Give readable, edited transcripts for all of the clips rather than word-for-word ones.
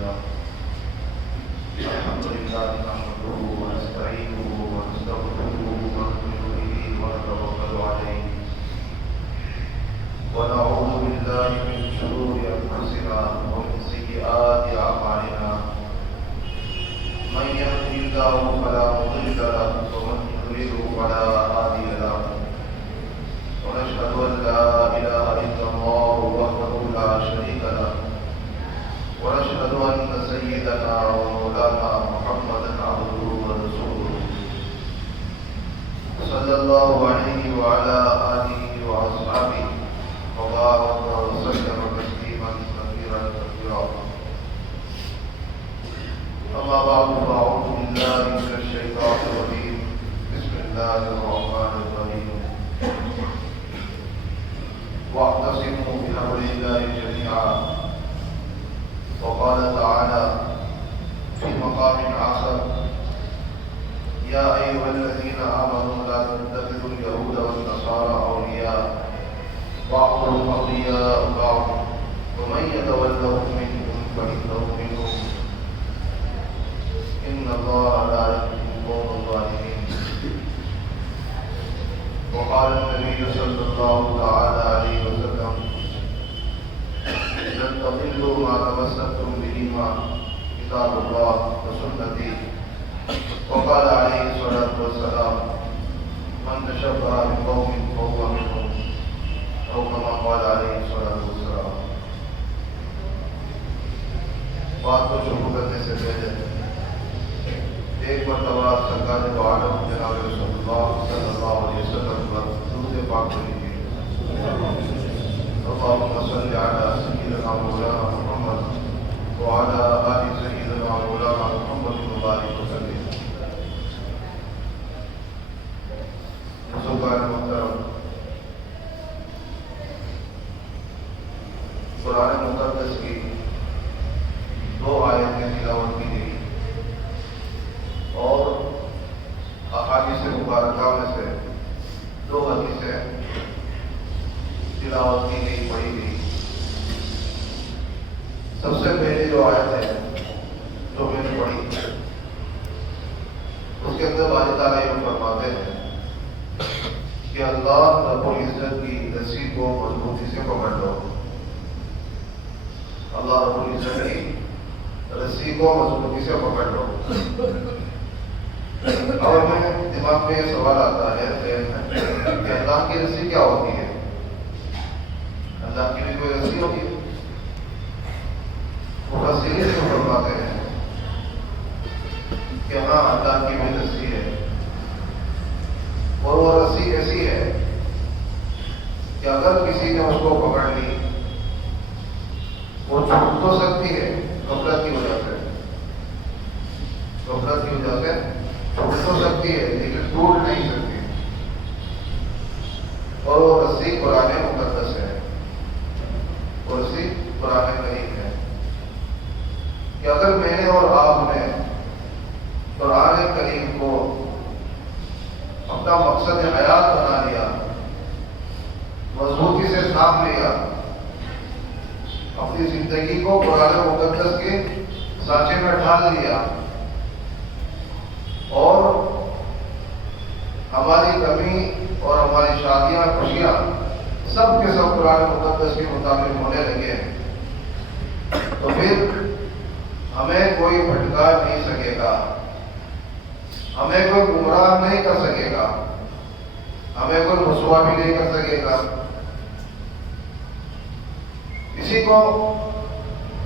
لله الحمد لله نحمده ونستعينه ونستغفره ونؤمن به ونتوكل عليه ونعوذ بالله من شرور أنفسنا ومن سيئات أعمالنا من يهده الله فلا مضل له ومن يضلل فلا هادي له ونشهد أن لا إله إلا الله وحده لا شريك له ونشهد أن سيدنا ومولانا محمدا عبده ورسوله صلى الله عليه وعلى آله وأصحابه وبارك وسلم تسليما كثيرا كثيرا أما بعد فأعوذ بالله من الشيطان الرجيم بسم الله الرحمن الرحيم واعتصموا بحبل الله جميعا وقال تعالى في مقام آخر يا أيها الذين آمنوا لا تتخذوا اليهود والنصارى أولياء بعضهم أولياء بعض ومن يتولهم منكم فإنه منهم إن الله لا يهدي القوم الظالمين وقال النبي صلى الله تعالى عليه وسلم لن تضلوا ما تمسكتم بهما كتاب الله وسنتي وقال عليه الصلاة والسلام من تشبه بقوم فهو منهم أو كما قال عليه الصلاة والسلام. بات کو شروع کرنے سے پہلے ایک مرتبہ سرکار دو عالم جناب رسول اللہ صلی اللہ علیہ وسلم پر درود پاک پڑھیے. اللهم صل على سيدنا مولانا محمد وعلى آل سيدنا مولانا محمد وبارك وسلم. بزرگان محترم، قرآن مقدس کی دو آیتیں تلاوت کی گئی اور احادیث مبارکہ میں سے دو حدیثیں تلاوت کی گئی، پڑھی گئی. سب سے پہلے جو آیت ہے جو میں نے پڑھی اس کے اندر اللہ تعالیٰ یہ فرماتے ہیں کہ اللہ رب العزت کی رسی کو مضبوطی سے پکڑ لو. اللہ رب العزت کی رسی کو مضبوطی سے پکڑ لو. اور ہمیں دماغ میں یہ سوال آتا ہے کہ اللہ کی رسی کیا ہوتی ہے؟ اللہ کی بھی کوئی رسی ہوتی ہے؟ وہ رسی سے فرماتے ہیں کہ ہاں اللہ کی بھی رسی ہے، اور وہ رسی ایسی ہے کہ اگر کسی نے اس کو پکڑ لی وہ چھوٹ تو سکتی ہے غفلت کی وجہ سے، چھوٹ تو سکتی ہے لیکن ٹوٹ نہیں سکتی. اور وہ رسی قرآن مقدس ہے، وہ رسی قرآن کریم ہے کہ اگر میں نے اور آپ نے قرآن کریم کو اپنا مقصد حیات بنا لیا، مضبوطی سے تھام لیا، اپنی زندگی کو قرآن مقدس کے سانچے میں ڈھال لیا، اور ہماری کمی اور ہماری شادیاں خوشیاں سب کے سب قرآن مقدس کے مطابق ہونے لگے، تو پھر ہمیں کوئی بھٹکا نہیں سکے گا، ہمیں کوئی گمراہ نہیں کر سکے گا، ہمیں کوئی رسوا بھی نہیں کر سکے گا. اسی کو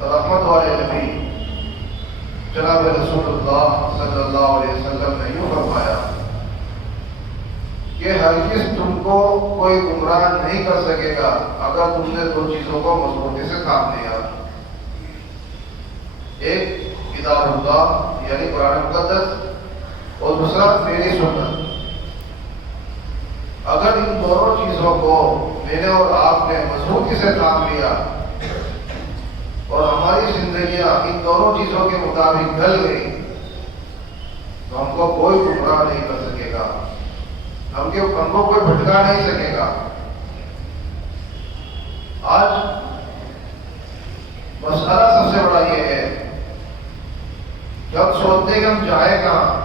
رحمت والے نبی جناب رسول اللہ صلی اللہ علیہ وسلم نے یوں فرمایا کہ ہرگز تم کو کوئی گمراہ نہیں کر سکے گا اگر تم نے دو چیزوں کو مضبوطی سے تھام لیا. ایک کتاب اللہ یعنی قرآن مقدس، اور دوسرا میری سنت. اگر ان دونوں چیزوں کو میں نے اور آپ نے مضبوطی سے تھام لیا اور ہماری زندگیاں ان دونوں چیزوں کے مطابق ڈھل گئی تو ہم کو کوئی گمراہ نہیں کر سکے گا، ہم کو کوئی بھٹکا نہیں سکے گا. آج مسئلہ سب سے بڑا یہ ہے کہ ہم سوچتے ہیں کہ ہم جائیں کہاں،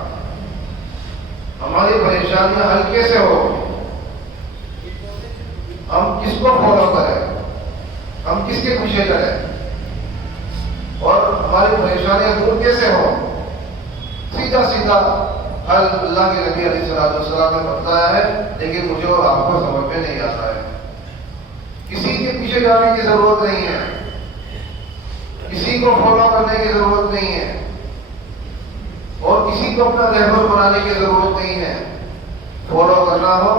ہماری پریشانیاں حل کیسے ہو، ہم کس کو فالو کریں، ہم کس کے پیچھے چلیں، اور ہماری پریشانیاں دور کیسے ہو. سیدھا سیدھا حل اللہ کے نبی علیہ السلام نے بتایا ہے، لیکن مجھے اور آپ کو سمجھ میں نہیں آتا ہے. کسی کے پیچھے جانے کی ضرورت نہیں ہے، کسی کو فالو کرنے کی ضرورت نہیں ہے، اور کسی کو اپنا رہبر بنانے کی ضرورت نہیں ہے. فالو کرنا ہو،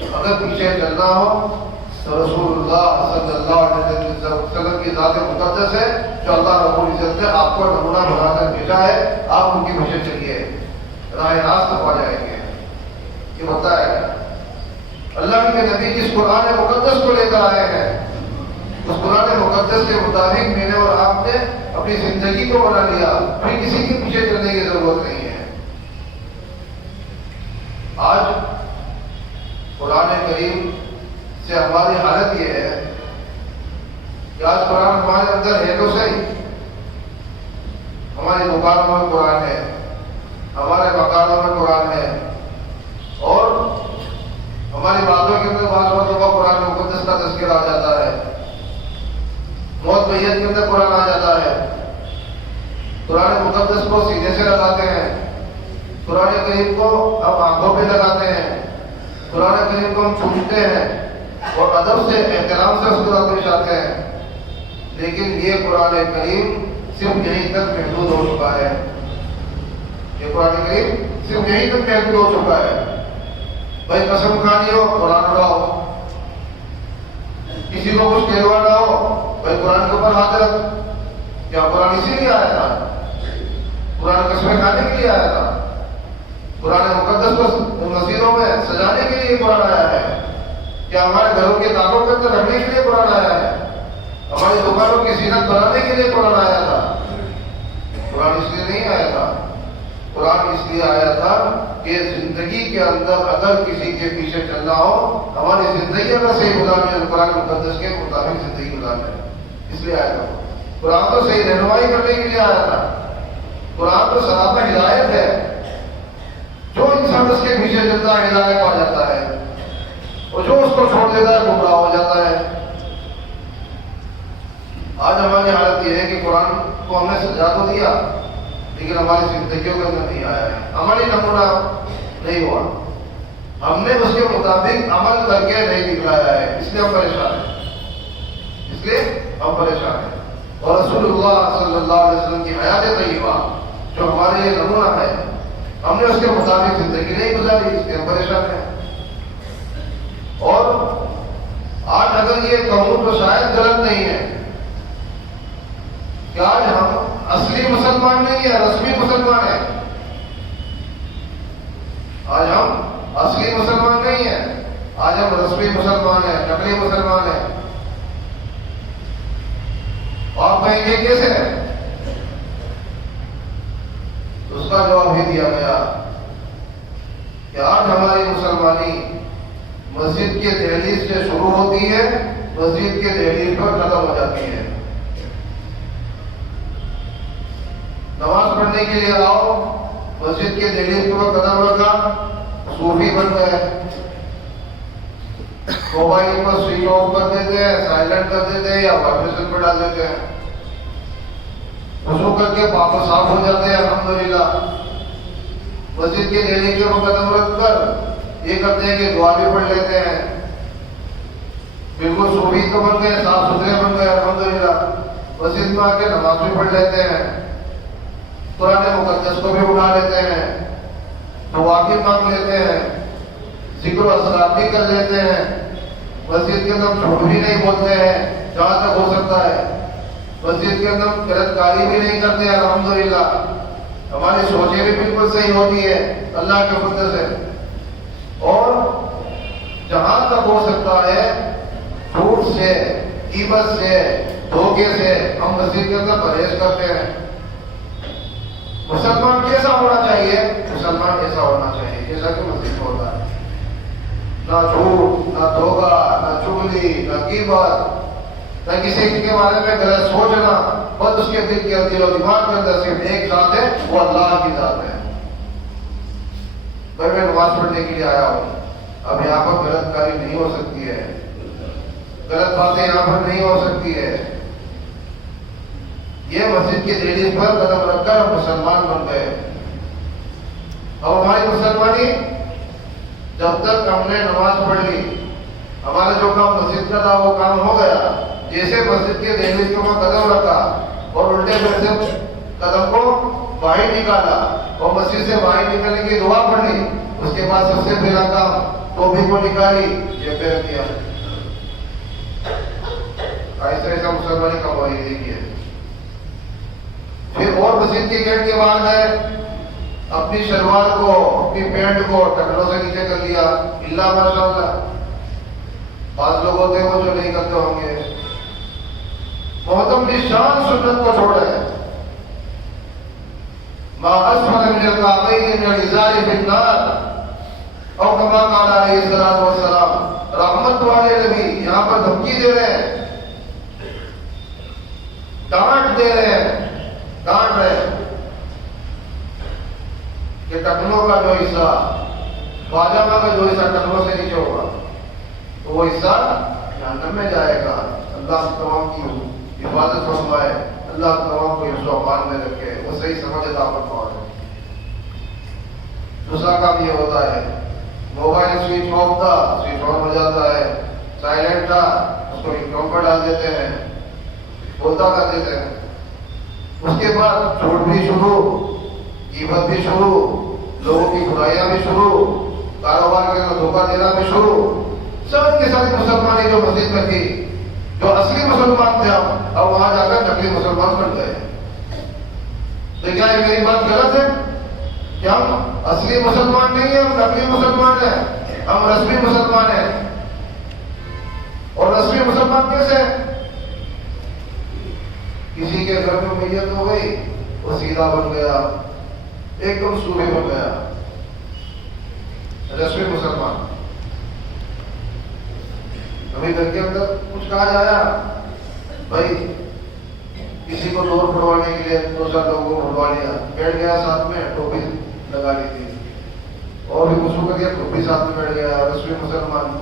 اگر پیچھے چلنا ہو تو رسول اللہ صلی اللہ علیہ وسلم کی ذات مقدس ہے جو اللہ رب العزت نے آپ کو نمونہ بنا کر بھیجا ہے. آپ ان کی پیچھے چلیے، راہ راست پا جائیں گے. یہ بتایا اللہ کے نبی جس قرآن مقدس کو لے کر آئے ہیں، اس قرآن مقدس کے مطابق میرے اور آپ نے اپنی زندگی کو بنا لیا، پھر کسی کے پیچھے چلنے کی ضرورت نہیں ہے. آج قرآن کریم سے ہماری حالت یہ ہے کہ آج قرآن ہمارے اندر ہے تو صحیح، ہماری دکانوں میں قرآن ہے، ہمارے مکانوں میں قرآن ہے، اور ہماری باتوں کے اندر بعض باتوں کا قرآن مقدس کا تذکرہ آ جاتا ہے، موت میت کے اندر قرآن آ جاتا ہے. قرآن مقدس کو سینے سے لگاتے ہیں، قرآن کریم کو ہم آنکھوں پہ لگاتے ہیں، قرآن کریم کو ہم چھوٹتے ہیں اور ادب سے احترام سے اس کو پیش آتے ہیں. لیکن یہ قرآن کریم صرف یہیں تک محدود ہو چکا ہے، یہ قرآن کریم صرف یہیں تک محدود ہو چکا ہے. بھائی قسم کھانی ہو قرآن اڑاؤ، کسی کو کچھ کہلوانا ہو بھائی قرآن کے اوپر ہاتھ رکھ. کیا قرآن اسی لیے آیا تھا؟ قرآن قسمیں کھانے کے لیے آیا تھا؟ قرآن مقدس کو مسجدوں میں سجانے کے لیے قرآن آیا ہے؟ کیا ہمارے گھروں کے تاکوں کے اندر رکھنے کے لیے قرآن آیا ہے؟ ہماری دکانوں کی زینت بنانے کے لیے قرآن آیا تھا؟ قرآن اس لیے نہیں آیا تھا. قرآن اس لیے آیا تھا کہ زندگی کے اندر اگر کسی کے پیچھے چلنا ہو، ہماری زندگی اگر صحیح گزارنی ہے، قرآن مقدس کے مطابق زندگی گزارنا ہے، اس لیے آیا تھا. قرآن تو صحیح رہنمائی کرنے کے لیے آیا تھا. قرآن تو سراپا ہدایت ہے، جو انسان اس کے پیچھے چلتا ہے ہدایت پا جاتا ہے، اور جو اس کو چھوڑ دیتا ہے گمراہ ہو جاتا ہے. آج ہماری حالت یہ ہے کہ قرآن کو ہم نے سجا تو دیا لیکن ہماری زندگیوں کے اندر نہیں آیا ہے، عملی نمونہ نہیں ہوا، ہم نے اس کے مطابق عمل کر کے نہیں دکھلایا ہے، اس لیے ہم پریشان ہیں، اس لیے ہم پریشان ہیں. اور رسول اللہ صلی اللہ علیہ وسلم کی حیات طیبہ جو ہمارے لیے نمونہ ہے، ہم نے اس کے مطابق زندگی نہیں گزاری، اس لیے ہم پریشان ہیں. اور آج اگر یہ کہوں تو شاید غلط نہیں ہے کہ آج ہم اصلی مسلمان نہیں ہیں، رسمی مسلمان ہیں. آج ہم اصلی مسلمان نہیں ہیں، آج ہم رسمی مسلمان ہیں، نقلی مسلمان ہیں. آپ کہیں گے کیسے ہیں؟ تو اس کا جواب بھی دیا گیا کہ آج ہماری مسلمانی مسجد کے دہلیز سے شروع ہوتی ہے، مسجد کے دہلیز پر ختم ہو جاتی ہے. نماز پڑھنے کے لیے آؤ، مسجد کے دہلیز پر قدم رکھا، صوفی بن گئے، موبائل پر سوئچ آف کر دیتے ہیں، سائلنٹ کر دیتے ہیں یا وائبریشن پر ڈال دیتے ہیں، وضو کر کے پاک صاف ہو جاتے ہیں الحمدللہ. مسجد کے دہلیز کے اوپر قدم رکھ کر یہ کرتے ہیں کہ دعا بھی پڑھ لیتے ہیں، بالکل صوفی تو بن گئے، صاف ستھرے بن گئے الحمدللہ. مسجد میں آ کے نماز بھی پڑھ لیتے ہیں، قرآن مقدس کو بھی اٹھا لیتے ہیں، دعا بھی مانگ لیتے ہیں، ذکر و اذکار بھی کر لیتے ہیں. مسجد کے اندر جھوٹ بھی نہیں بولتے ہیں جہاں تک ہو سکتا ہے، مسجد کے اندر غلط کاری بھی نہیں کرتے ہیں الحمدللہ. ہماری سوچیں بھی بالکل صحیح ہوتی ہے اللہ کے فضل سے. اور جہاں تک ہو سکتا ہے جھوٹ سے، غیبت سے، دھوکے سے ہم مسجد کے اندر پرہیز کرتے ہیں. مسلمان کیسا ہونا چاہیے؟ مسلمان ایسا ہونا چاہیے جیسا کہ مسجد میں ہوتا ہے، نہ جھوٹ، نہ دھوکہ، نہ چغلی، نہ غیبت. نہ کسی کے بارے میں غلط سوچنا، بس اس کے دل و دماغ کے اندر صرف ایک ذات ہے، وہ اللہ کی ذات ہے۔ میں نماز پڑھنے کے لیے آیا ہوں، اب یہاں پر غلط کاری نہیں ہو سکتی ہے، غلط باتیں یہاں پر نہیں ہو سکتی ہے۔ یہ مسجد کی دہلیز پر قدم رکھ کر ہم مسلمان بن گئے۔ اور ہماری مسلمانی جب تک ہم نے نماز پڑھ لی، ہمارا جو کام مسجد کا تھا وہ کام ہو گیا۔ جیسے مسجد کے دہلیز کے اوپر قدم رکھا اور الٹے پیر سے قدم کو باہر نکالا اور مسجد سے باہر نکلنے کی دعا پڑھ لی، اس کے بعد سب سے پہلا کام ٹوپی کو نکالی، یہ پیر کیا۔ ایسا ایسا مسلمانی کا ہو رہی دیکھیے۔ پھر اور مسجد کے گیٹ کے باہر گئے، اپنی شلوار کو اپنی پینٹ کو ٹکنوں سے نیچے کر لیا، اللہ ماشاء اللہ۔ بعض لوگ ہوتے ہیں وہ جو نہیں کرتے ہوں گے، محتم کی شان سنت کو چھوڑ رہے ہیں۔ ما اسفل من الکعبین من الازار فی النار، اور کما قال علیہ الصلوۃ والسلام، رحمت والے نبی یہاں پر دھمکی دے رہے ہیں، ڈانٹ دے رہے ہیں، ڈانٹ رہے ہیں کہ ٹکنوں کا جو حصہ، پاجامہ کا جو حصہ ٹکنوں سے نیچے ہوگا تو وہ حصہ جہنم میں جائے گا۔ اللہ تمام کی حفاظت فرمائے، اللہ تمام کو حفظ و امان میں رکھے، وہ صحیح سمجھ عطا فرمائے۔ دوسرا کام یہ ہوتا ہے، موبائل سوئچ آف تھا، سوئچ آن ہو جاتا ہے، سائلنٹ تھا، اس کو ریکارڈ پر ڈال دیتے ہیں، بولتا کر دیتے ہیں۔ اس کے بعد جھوٹ بھی شروع، غیبت بھی شروع، لوگوں کی برائیاں بھی شروع، کاروبار کے اندر دھوکہ دینا بھی شروع۔ سب کے ساتھ مسلمانی جو مسجد میں تھی، جو اصلی مسلمان تھے، اب وہاں جا کر نقلی مسلمان بن گئے۔ تو کیا یہ میری بات غلط ہے کہ ہم اصلی مسلمان نہیں ہیں، ہم نقلی مسلمان ہیں، ہم رسمی مسلمان ہیں؟ اور رسمی مسلمان کیسے؟ کسی کے گھر میں میت ہو گئی، وہ سیدھا بن گیا، ایک دم صوفی بن گیا، رسمی مسلمان۔ ابھی گھر کے اندر کچھ کہا جایا، بھائی کسی کو دور پڑوانے کے لیے 2-4 لوگوں کو بلوا لیا، بیٹھ گیا ساتھ میں، ٹوپی لگا لی تھی، اور بھی کچھ کر دیا، ٹوپی ساتھ میں بیٹھ گیا، رسمی مسلمان۔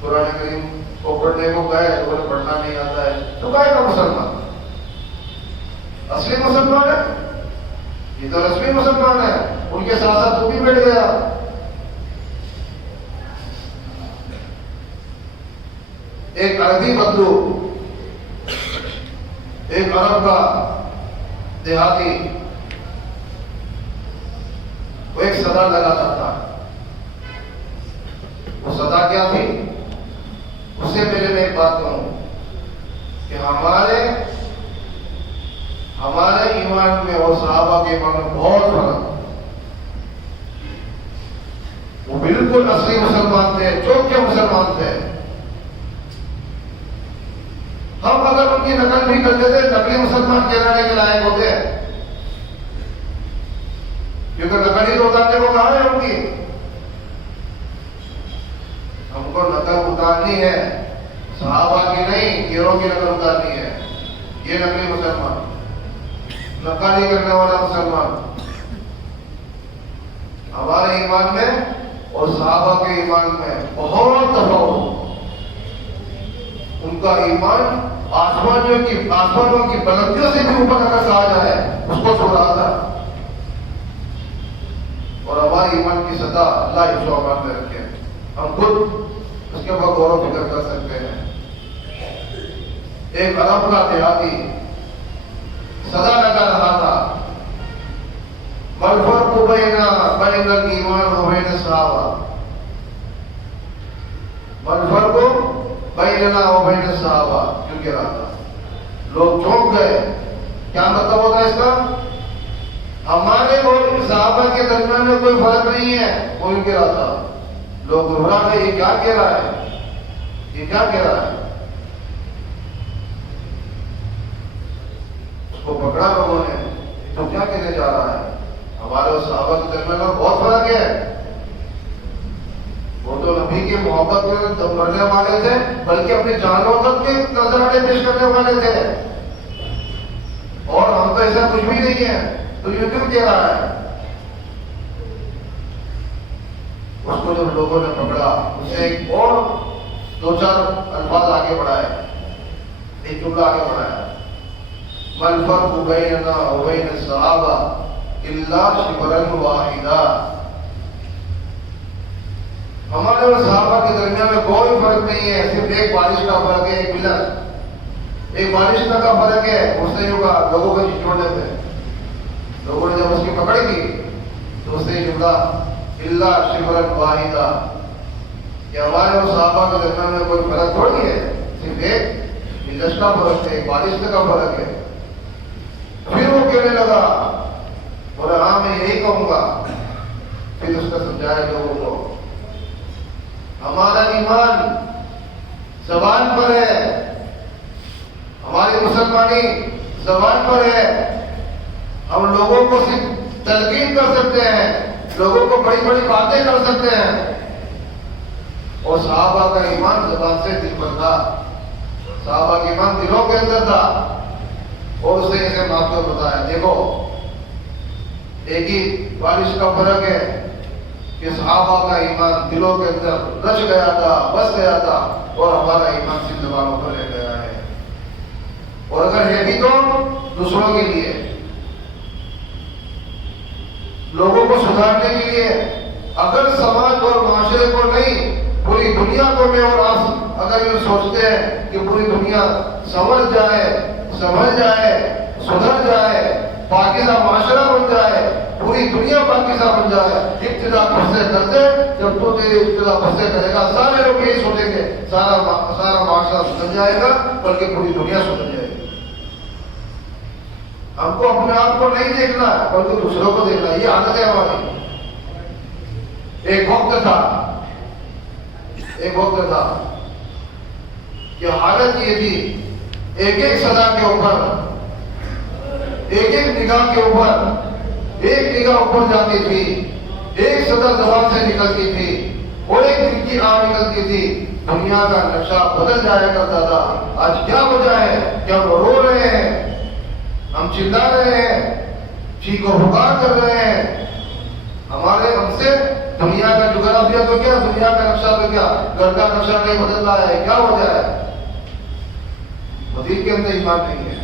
قرآن کریم کو پڑھنے کو گئے تو بولے پڑھنا نہیں آتا ہے، تو کہے گا مسلمان؟ اصلی مسلمان ہے یہ تو رسمی مسلمان ہے، ان کے ساتھ ساتھ تو بھی بیٹھ گیا۔ ایک عربی بدو، ایک عرب کا دیہاتی، وہ ایک صدا لگاتا تھا۔ وہ صدا کیا تھی؟ اس سے پہلے میں ایک بات کہوں کہ ہمارے ایمان میں اور صحابہ کے ایمان میں بہت فرق۔ وہ بالکل اصلی مسلمان تھے، چوکے مسلمان تھے۔ ہم اگر ان کی نقل بھی کرتے تھے، نقلی مسلمان کہلانے کے لائق ہوتے ہیں، کیونکہ نقل ہی تو اتارنے کو کہا ہے ان کی۔ ہم کو نقل اتارنی ہے، صحابہ کی نہیں، غیروں کی نقل اتارنی ہے۔ یہ نقلی مسلمان، نقل ہی کرنے والا مسلمان۔ ہمارے ایمان میں اور صحابہ کے ایمان میں بہت تفاوت۔ ان کا ایمان آسمانوں کی بلندیوں سے بھی اوپر اگر کہا جائے اس کو چھوڑا تھا، اور ہماری ایمان کی سطح اللہ حفظ و امان میں رکھے، ہم خود اس کے اوپر غور و فکر کر سکتے ہیں۔ ایک عرب کا دیہاتی صدا لگا رہا تھا، الفرق بین الایمان و بین الصحابہ، الفرق بیننا و بین الصحابہ، کیوں کہہ رہا تھا؟ لوگ چونک گئے۔ کیا مطلب ہوتا ہے اس کا؟ ہمارے اور صحابہ کے درمیان میں کوئی فرق نہیں ہے، وہ کہہ رہا تھا۔ لوگ گھبرا گئے، یہ کیا کہہ رہا ہے، یہ کیا کہہ رہا ہے؟ اس کو پکڑا لوگوں نے، تو کیا کہنے جا رہا ہے؟ ہمارے اور صحابہ کے درمیان میں بہت فرق ہے۔ وہ تو نبی کی محبت میں مرنے والے تھے، بلکہ اپنی جانوں تک کے نذرانے پیش کرنے والے تھے. اور ہم تو ایسا کچھ بھی نہیں ہے، تو یہ کیوں کہہ رہا ہے؟ اس کو جب لوگوں نے پکڑا، اسے ایک اور دو چار الفاظ آگے بڑھائے، ایک جملہ آگے بڑھایا، ما الفرق بیننا وبین الصحابہ الا شبرا واحدا. ہمارے اور صحابہ کے درمیان میں کوئی فرق نہیں ہے، صرف ایک بارش کا فرق ہے، ایک ملن، ایک بارش کا فرق ہے. اس نے جو کہا لوگوں کو چھوڑ دیتے، لوگوں نے جب اس کی پکڑ کی تو اس نے جملہ الا شبرا واحدا، کہ ہمارے اور صحابہ کے درمیان میں کوئی فرق تھوڑی ہے، صرف ایک ملن کا فرق ہے، ایک بارش کا فرق ہے. پھر وہ کہنے لگا، بولے ہاں میں یہی کہوں گا. پھر اس نے سمجھایا لوگوں کو، ہمارا ایمان زبان پر ہے، ہماری مسلمانی زبان پر ہے. ہم لوگوں کو صرف تلقین کر سکتے ہیں، لوگوں کو بڑی بڑی باتیں کر سکتے ہیں. اور صحابہ کا ایمان زبان سے دل پر تھا، صحابہ کا ایمان دلوں کے اندر تھا. اور اس نے اسے بات کو بتایا، دیکھو ایک ہی بارش کا فرق ہے کہ صحابہ کا ایمان دلوں کے اندر رچ گیا تھا، بس گیا تھا، اور ہمارا ایمان صرف زبانوں پر رہ گیا ہے. اور اگر ہے بھی تو دوسروں کے لیے، لوگوں کو سدھارنے کے لیے. اگر سماج اور معاشرے کو نہیں، پوری دنیا کو میں اور آپ اگر یہ سوچتے ہیں کہ پوری دنیا سمجھ جائے، سمجھ جائے، سدھر جائے، پاکیزہ معاشرہ بن جائے، پوری دنیا پاکیزہ بن جائے. ابتدا خود سے کرتے، جب تو تیری ابتدا خود سے کرے گا، سارے لوگ یہی سوچیں گے سارا معاشرہ سدھر جائے گا، بلکہ پوری دنیا سدھر جائے گی. ہم کو اپنے آپ کو نہیں دیکھنا ہے، بلکہ دوسروں کو دیکھنا ہے. یہ عادت ہے ہماری. ایک وقت تھا کہ حالت یہ تھی، ایک ایک صدا کے اوپر، ایک ایک نگاہ کے اوپر، ایک نگاہ اوپر جاتی تھی، ایک صدا زبان سے نکلتی تھی، اور ایک دن کی آہ نکلتی تھی. دنیا کا نقشہ بدل جایا کرتا تھا. آج کیا وجہ ہے کہ ہم رو رہے ہیں، ہم چلا رہے ہیں، چیخ و پکار کر رہے ہیں. ہمارے ہم سے دنیا کا جغرافیہ تو کیا، دنیا کا نقشہ تو کیا، گھر کا نقشہ نہیں بدل رہا ہے. کیا وجہ ہے؟ مزید کے اندر ایمان نہیں ہے.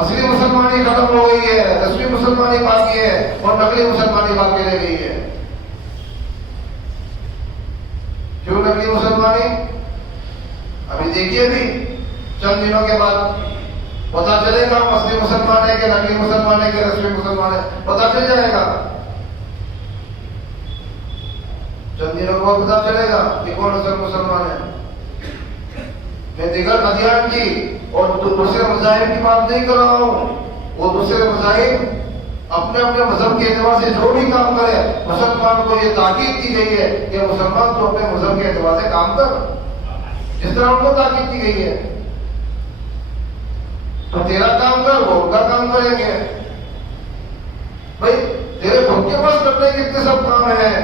اصلی مسلمانی ختم ہو گئی ہے، رسمی مسلمانی باقی ہے، اور نقلی مسلمانی باقی رہ گئی ہے. کیوں نقلی مسلمانی؟ ابھی دیکھیے بھی چند دنوں کے بعد پتا چلے گا اصلی مسلمان ہے کہ نقلی مسلمان ہے کہ رسمی مسلمان ہے، پتا چل جائے گا. چند دنوں کے بعد پتا چلے گا کہ کون اصل مسلمان ہے. میں دیگر ادیان کی اور دوسرے مذاہب کی بات نہیں کر رہا ہوں. وہ دوسرے مذاہب اپنے اپنے مذہب کے اعتبار سے جو بھی کام کرے، مسلمان کو یہ تاکید کی گئی ہے کہ مسلمان تو اپنے مذہب کے اعتبار سے کام کر، جس طرح ان کو تاکید کی گئی ہے. تو تیرا کام کر، وہ ان کا کام کریں گے. بھائی تیرے خود کے پاس کرنے کے کتنے سب کام ہیں،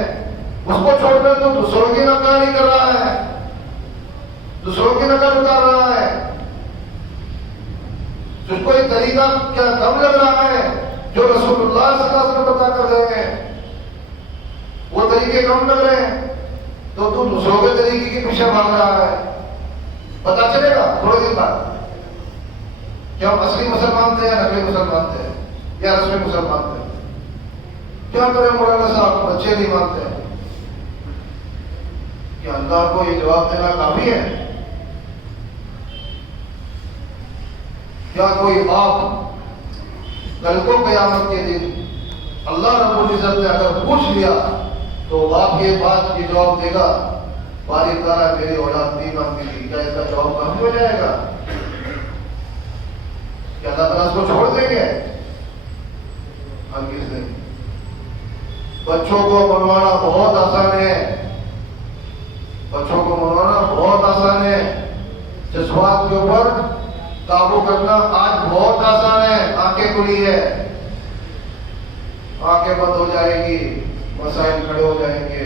اس کو چھوڑ کر تو دوسروں کی نقل کر رہا ہے، دوسروں کی نقل اتار رہا ہے. تجھ کو ایک طریقہ کیا کم لگ رہا ہے جو رسول اللہ صلی اللہ علیہ وسلم بتا کر گئے ہیں، وہ طریقے کم لگ رہے ہیں، تو تو دوسروں کے طریقے کے پیچھے بھاگ رہا ہے. پتا چلے گا تھوڑے دن بعد کہ ہم اصلی مسلمان تھے یا نقلی مسلمان تھے یا رسمی مسلمان تھے. کیا کریں مولانا صاحب، بچے نہیں مانتے ہیں. کہ اللہ کو یہ جواب دینا کافی ہے؟ کیا کوئی باپ کل کو قیامت کے دن اللہ رب العزت نے اگر پوچھ لیا تو باپ یہ بات کی جواب دے گا، باری تعالیٰ میری اولاد نہیں مانتی تھی؟ کیا اس کا جواب کافی ہو جائے گا؟ کیا اللہ تعالیٰ اس کو چھوڑ دیں گے؟ ہرگز نہیں. بچوں کو منوانا بہت آسان ہے، بچوں کو منوانا بہت آسان ہے. جذبات کے اوپر قابو کرنا آج بہت آسان ہے. آنکھیں کھلی ہے، آنکھیں بند ہو جائے گی، مسائل کھڑے ہو جائیں گے.